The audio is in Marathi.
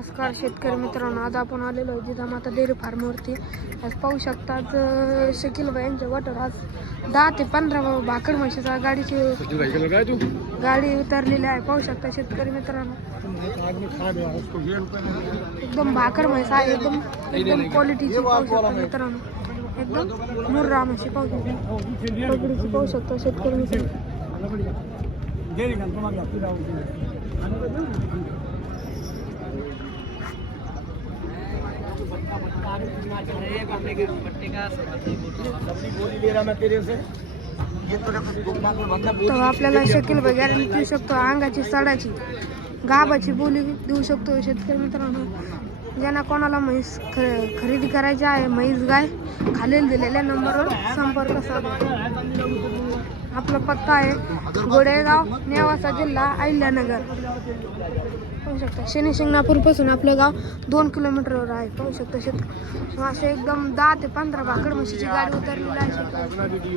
नमस्कार शेतकरी मित्रांनो, आज आपण आलेलो आहे जिजामाता डेअरी फार्मवरती. आज पाहू शकता आज शकील भाई यांच्या वाटर आज 10 ते 15 भाकड म्हशीचा गाडी उतरलेली आहे. पाहू शकता शेतकरी मित्रांनो, एकदम भाकड म्हैस आहे, एकदम क्वालिटीची. पाहू शकता मित्रांनो, एकदम मुर्रा म्हशी पाहू शकता. पाहू शकता शेतकरी मित्रांनो. तर आपल्याला शकील वगैरे देऊ शकतो, अंगाची सडाची गाबाची बोली देऊ शकतो शेतकरी मित्रांनो. ज्यांना कोणाला म्हैस खरेदी करायची आहे, म्हैस गाय खालील दिलेल्या नंबरवर संपर्क साधा. आपला पत्ता आहे गोडेगाव, नेवासा जिल्हा, अहिल्यानगर. पाहू शकता शनी शिंगणापूर पासून आपलं गाव 2 किलोमीटरवर आहे. पाहू शकता शेतकरी असे एकदम 10 ते 15 भाकड म्हशीची गाडी उतरलेली आहे.